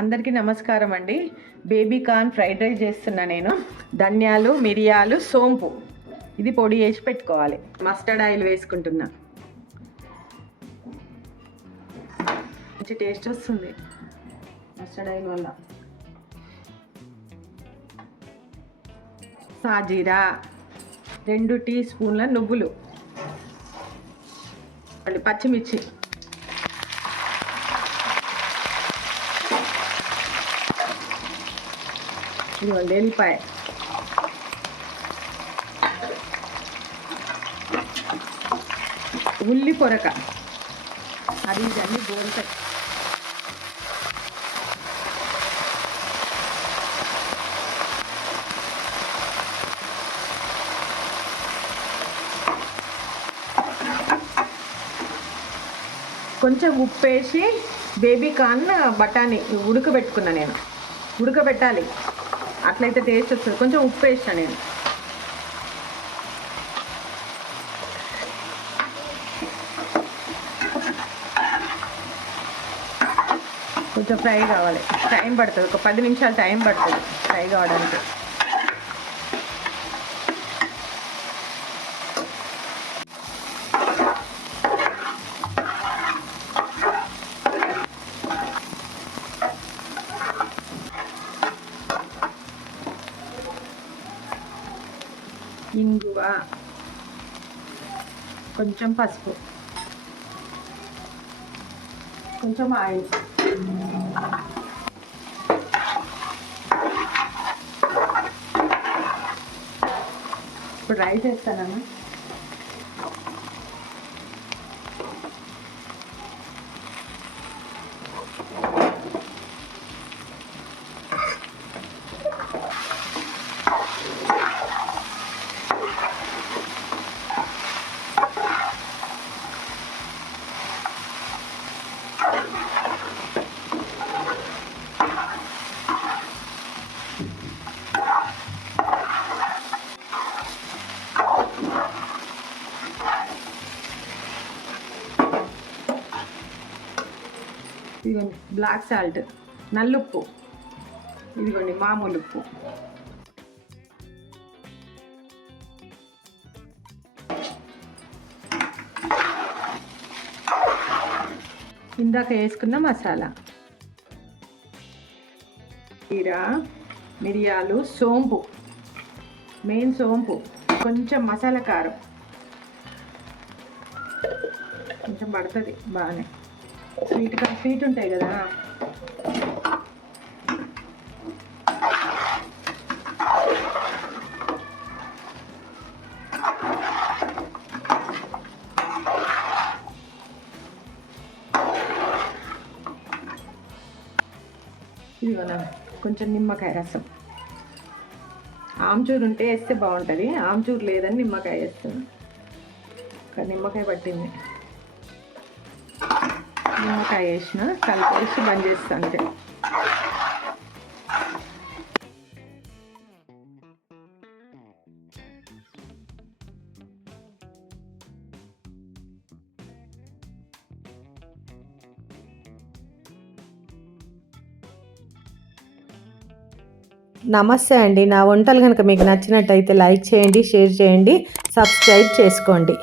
అందరికీ నమస్కారం అండి. బేబీ కార్న్ ఫ్రైడ్ రైస్ చేస్తున్నా నేను. ధనియాలు, మిరియాలు, సోంపు ఇది పొడి వేసి పెట్టుకోవాలి. మస్టర్డ్ ఆయిల్ వేసుకుంటున్నా. మంచి టేస్ట్ వస్తుంది మస్టర్డ్ ఆయిల్ వల్ల. సాజీరా, 2 టీ స్పూన్ల నువ్వులు, పచ్చిమిర్చి, ఇదిగోండి ఎల్లిపాయ, ఉల్లి పొరక, అది ఇవన్నీ గోరుతాయి. కొంచెం ఉప్పు వేసి బేబీ కార్న్ బఠానీ ఉడకబెట్టుకున్నా నేను. ఉడకబెట్టాలి, అట్లయితే టేస్ట్ వస్తుంది. కొంచెం ఉప్పు వేసా నేను. కొంచెం ఫ్రై కావాలి, టైం పడుతుంది. ఒక 10 నిమిషాలు టైం పడుతుంది ఫ్రై కావడానికి. ఇంగువ, కొంచెం పసుపు, కొంచెం ఆయిల్, ఇప్పుడు రైస్ వేస్తానమ్మా. ఇదిగోండి బ్లాక్ సాల్ట్, నల్లుప్పు, ఇదిగోండి మామూలు ఉప్పు. ఇందాక వేసుకున్న మసాలా, జీరా, మిరియాలు, సోంపు, మెయిన్ సోంపు, కొంచెం మసాలా కారం, కొంచెం పడుతుంది బాగానే. స్వీట్ ఉంటాయి కదా. ఇదిగోనా కొంచెం నిమ్మకాయ రసం. ఆమ్చూరు ఉంటే వేస్తే బాగుంటుంది. ఆమ్చూరు లేదని నిమ్మకాయ వేస్తాను. ఒక నిమ్మకాయ పట్టింది. నిమ్మకాయ వేసిన కలిపేసి బంద్ చేస్తా అంతే. నమస్తే అండి. నా వంటలు కనుక మీకు నచ్చినట్టయితే లైక్ చేయండి, షేర్ చేయండి, సబ్స్క్రైబ్ చేసుకోండి.